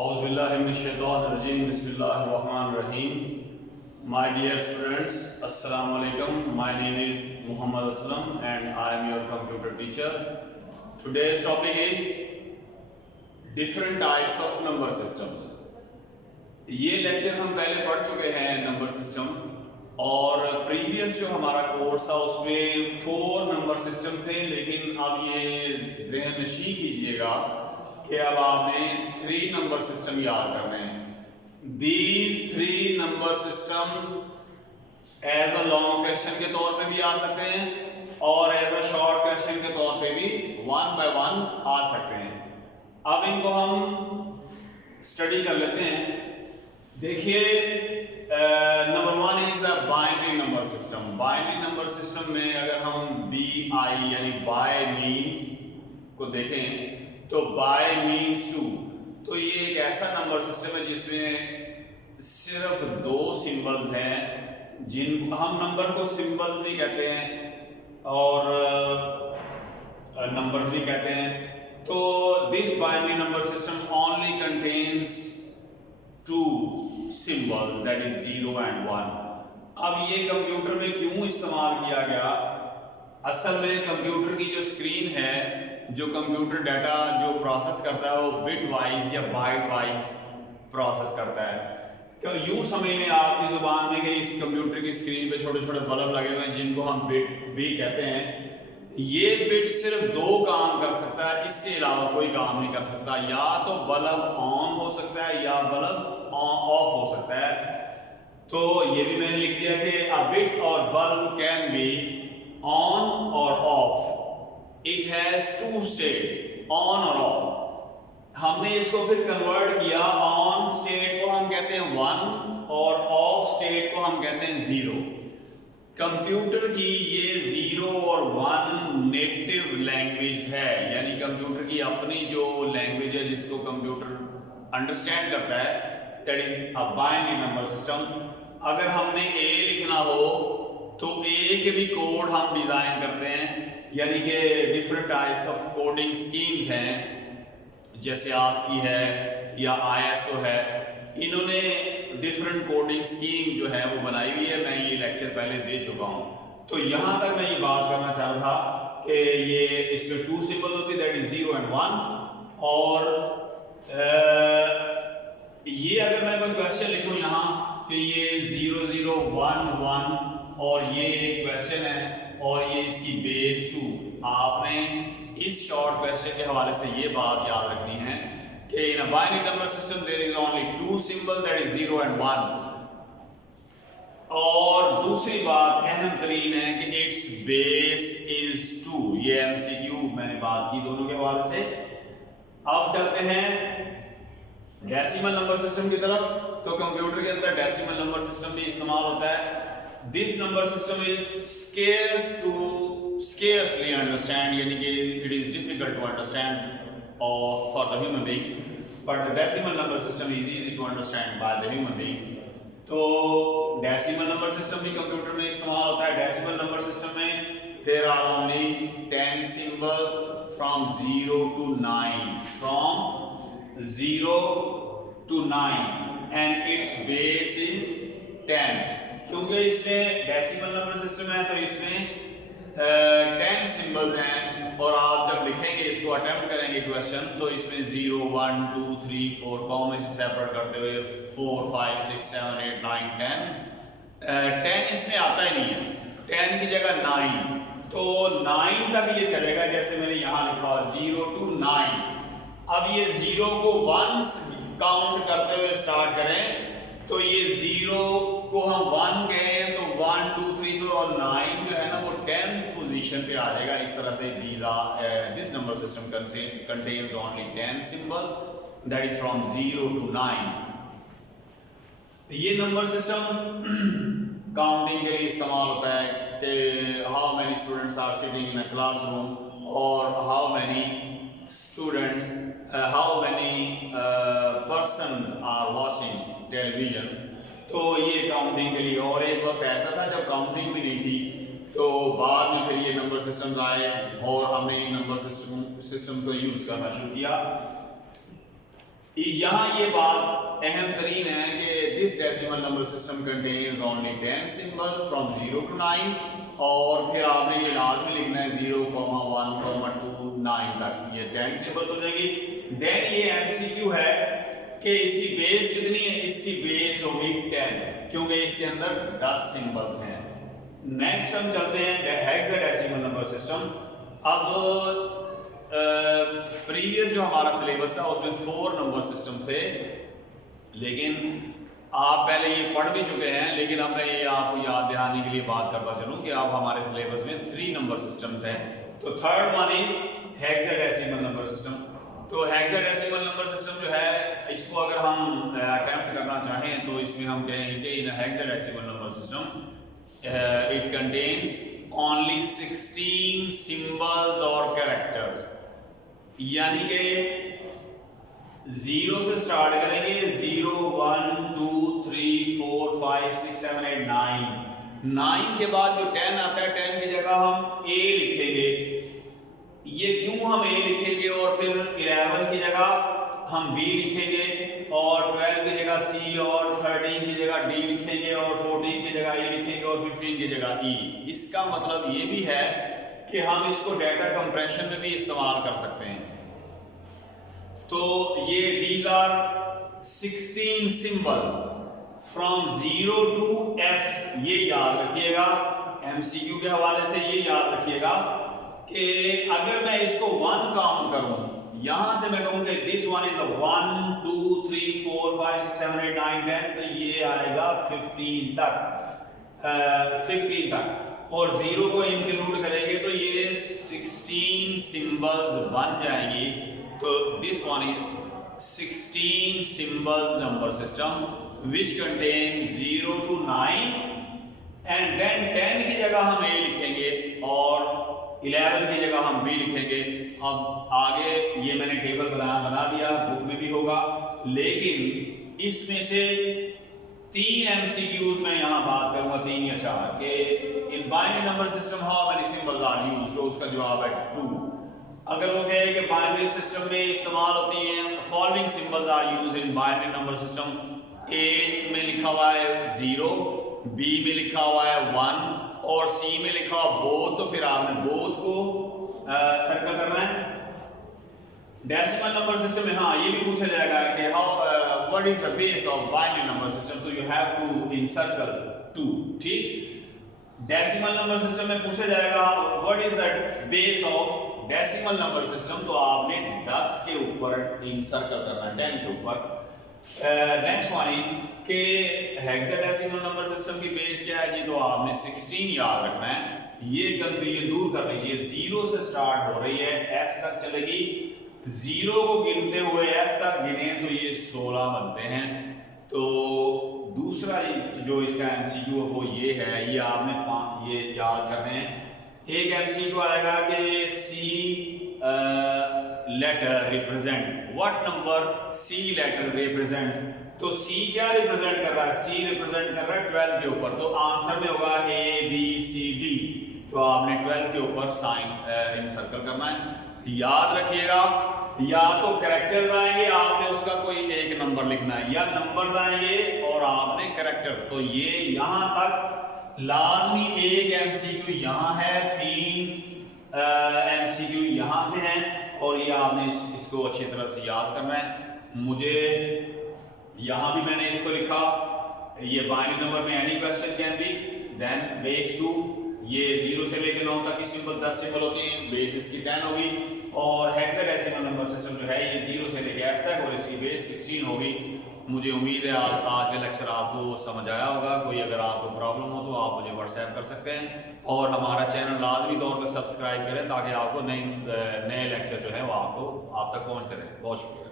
औज़ुबिल्लाहिमिनश्शैतानिर्रजीम बिस्मिल्लाहिर्रहमानिर्रहीम। My dear students, Assalamu alaikum. My name is Muhammad Aslam and I am your computer teacher. Today's topic is different types of number systems. ये lecture हम पहले पढ़ चुके हैं number system, और previous जो हमारा कोर्स था उसमें 4 नंबर सिस्टम थे, लेकिन अब ये ज़हन नशीं कीजिएगा कि अब आपने 3 नंबर सिस्टम याद करने हैं। These 3 number systems as a long question के तौर पे भी आ सकते हैं और एज अ शॉर्ट क्वेश्चन के तौर पे भी 1 बाय 1 आ सकते हैं। अब इनको हम स्टडी कर लेते हैं। देखिए, number 1 is the binary number system. Binary number system में अगर हम BI यानी बाय मीन्स को देखें तो बाय मीन्स टू, तो ये एक ऐसा नंबर सिस्टम है जिसमें सिर्फ 2 सिंबल्स हैं, जिन हम नंबर को सिंबल्स भी कहते हैं और नंबर्स भी कहते हैं। तो this binary number system only contains 2 symbols, that is 0 and 1। अब ये कंप्यूटर में क्यों इस्तेमाल किया गया? असल में कंप्यूटर की जो स्क्रीन है, जो कंप्यूटर डाटा जो प्रोसेस करता है वो बिट वाइज या बाइट वाइज प्रोसेस करता है। तो यूं समझ लें आपकी जुबान में कि इस कंप्यूटर की स्क्रीन पे छोटे छोटे बल्ब लगे हुए हैं जिनको हम बिट भी कहते हैं। ये बिट सिर्फ 2 काम कर सकता है, इसके अलावा कोई काम नहीं कर सकता। या तो बल्ब ऑन हो सकता है या बल्ब ऑफ हो सकता है। तो ये भी मैंने लिख दिया कि अ बिट और बल्ब कैन बी ऑन और of. It has 2 state, on और ऑफ। हमने इसको फिर कन्वर्ट किया, ऑन स्टेट को हम कहते हैं 1 और ऑफ स्टेट को हम कहते हैं 0। कंप्यूटर की ये 0 और 1 नेटिव लैंग्वेज है, यानी कंप्यूटर की अपनी जो लैंग्वेज है जिसको कंप्यूटर अंडरस्टैंड करता है, that is a binary number system. अगर हमने A लिखना हो तो A के भी कोड हम डिजाइन करते हैं, यानी कि different types of coding schemes हैं, जैसे ASCII है या ISO है। इन्होंने डिफरेंट कोडिंग स्कीम जो है वो बनाई हुई है, मैं ये लेक्चर पहले दे चुका हूँ। तो यहाँ तक मैं ये बात करना चाह रहा था कि ये इसमें 2 सिंबल होती है, दैट इज 0 and 1। और ये अगर मैं कोई क्वेश्चन लिखूँ यहाँ कि ये 0 0 1 1 और ये एक क्वेश्चन है और ये इसकी बेस 2, आपने इस शॉर्ट क्वेश्चन के हवाले से ये बात याद रखनी है कि in a binary number system there is only 2 symbol, that is 0 and 1। और दूसरी बात अहम तरीन है कि इट्स बेस इज 2। ये MCQ मैंने बात की दोनों के हवाले से। अब चलते हैं डेसिमल नंबर सिस्टम की तरफ। तो कंप्यूटर के अंदर डेसिमल नंबर सिस्टम भी इस्तेमाल होता है। This number system is scarcely understand, यानी कि it is difficult to understand for the human being, but the decimal number system is easy to understand by the human being। तो decimal number system भी computer में इस्तेमाल होता है। Decimal number system में there are only 10 symbols from 0 to 9, from 0 to 9, and its base is 10। क्योंकि इसमें decimal number system है तो इसमें 10 सिंबल्स हैं, और आप जब लिखेंगे इसको अटेम्प्ट करेंगे क्वेश्चन, तो इसमें 0 1 2 3 4 कॉमा से सेपरेट करते हुए 4 5 6 7 8 9 10 10 इसमें आता ही नहीं है। 10 की जगह 9, तो 9 तक ये चलेगा। जैसे मैंने यहाँ लिखा 0 to 9। अब ये 0 को 1 काउंट करते हुए स्टार्ट करें तो ये 0 को हम 1 कहें तो 1 2 3 4 और 9 जो है ना वो 10th पोजीशन पे आ जाएगा। इस तरह से this number system contains only 10 symbols, that is from 0 to 9। ये नंबर सिस्टम काउंटिंग के लिए इस्तेमाल होता है कि how many students are sitting in a classroom, और how many students, how many persons are watching television। तो ये काउंटिंग के लिए। और एक वक्त ऐसा था जब काउंटिंग भी नहीं थी, तो बाद में फिर ये नंबर सिस्टम्स आए और हमने इन नंबर सिस्टम को यूज करना शुरू किया। यहाँ ये बात अहम तरीन है कि this decimal number system contains only 10 symbols from 0 to 9, और फिर आपने ये लाजमी लिखना है 0, 1, 2, 9 तक, ये 10 सिंबल्स हो जाएगी। देन ये एमसीक्यू है कि इसकी बेस कितनी है, इसकी बेस होगी 10, क्योंकि इसके अंदर 10 सिंबल्स हैं। नेक्स्ट हम चलते हैं हेक्साडेसिमल नंबर सिस्टम। अब प्रीवियस जो हमारा सिलेबस था उसमें 4 नंबर सिस्टम थे, लेकिन आप पहले ये पढ़ भी चुके हैं, लेकिन अब मैं ये आपको याद दिलाने के लिए बात करता चलूं कि अब हमारे सिलेबस में 3 नंबर सिस्टम्स हैं। तो third one is hexadecimal number system. तो हेक्साडेसिमल नंबर सिस्टम जो है, इसको अगर हम अटेम्प्ट करना चाहें तो इसमें हम कहेंगे कि in hexadecimal number system it contains only 16 symbols और कैरेक्टर्स, यानी कि 0 से स्टार्ट करेंगे, 0, 1, 2, 3, 4, 5, 6, 7, 8, 9 के बाद जो 10 आता है, 10 की जगह हम A लिखेंगे। ये क्यों हम A लिखेंगे और फिर 11 की जगह हम B लिखेंगे, और 12 की जगह C, और 13 की जगह D लिखेंगे, और 14 की जगह E लिखेंगे, और 15 की जगह E। इसका मतलब ये भी है कि हम इसको डाटा कंप्रेशन में भी इस्तेमाल कर सकते हैं। तो ये these are 16 symbols from 0 to F, ये याद रखिएगा। MCQ के हवाले से ये याद रखिएगा कि अगर मैं इसको 1 काउंट करूं, यहां से मैं कहूं कि दिस वन इज 1, 2, 3, 4, 5, 6, 7, 8, 9, 10, तो ये आएगा 15 तक, 15 तक, और 0 को इंक्लूड करेंगे तो ये 16 सिंबल्स बन जाएंगी। तो this one is 16 symbols number system which contain 0 to 9, and then 10 की जगह हम A लिखेंगे और 11 की जगह हम B लिखेंगे। अब आगे ये मैंने टेबल बना दिया, बुक में भी होगा, लेकिन इसमें से 3 MCQs में यहाँ बात करूंगा, 3 या 4 के in binary number system how many symbols are used, तो उसका जवाब है 2। अगर वो कहे कि बाइनरी सिस्टम में इस्तेमाल होती हैं, following symbols are used in binary number system, A में लिखा हुआ है 0, B में लिखा हुआ है 1, और C में लिखा हुआ बोथ, तो फिर आपने बोथ को सर्कल करना है। डेसिमल नंबर सिस्टम में हाँ ये भी पूछा जाएगा कि how what is the base of binary number system, तो यू हैव टू इनसर्कल 2, ठीक। डेसिमल नंबर सिस्टम में पूछा जाएगा what is the base of decimal number system, तो आपने 10 के ऊपर इनसर्कल करना है, 10 के ऊपर। नेक्स्ट वन इज के हेक्साडेसिमल नंबर सिस्टम की बेस क्या है जी, तो आपने 16 याद रखना है। ये कंफ्यूजन दूर कर लीजिए, 0 से स्टार्ट हो रही है, F तक चलेगी, 0 को गिनते हुए F तक गिने तो ये 16 बनते हैं। तो दूसरा जो इसका MCQ है वो ये है, ये आपने ये याद करने हैं। एक MCQ आएगा कि C letter represent what number C letter represent, तो C क्या रिप्रेजेंट कर रहा है, C रिप्रेजेंट कर रहा है 12 के ऊपर, तो आंसर में होगा A B C D, तो आपने 12 के ऊपर साइन इंसर्कल करना है। याद रखिएगा, या तो कैरेक्टर्स आएंगे, आपने उसका कोई एक नंबर लिखना है, या नंबर्स आएंगे और आपने कैरेक्टर, तो ये यहां तक लाजमी एक MCQ यहां है, 3 MCQ यहां से हैं, और ये आपने इसको अच्छी तरह से याद करना है। मुझे यहां भी मैंने इसको लिखा, ये बाइनरी नंबर में any question can be, then base 2, ये 0 से लेकर 9 तक की सिंबल 10 सिंबल होती हैं, बेस इसकी 10 होगी, और हेक्साडेसिमल नंबर सिस्टम जो है ये 0 से लेकर F तक, और इसकी बेस 16 होगी। मुझे उम्मीद है आज का लेक्चर आपको समझ आया होगा। कोई अगर आपको प्रॉब्लम हो तो आप मुझे व्हाट्सएप कर सकते हैं, और हमारा चैनल लाजमी तौर पर सब्सक्राइब करें ताकि आपको नए लेक्चर जो है वो आप तक पहुँचते रहे। बहुत शुक्रिया।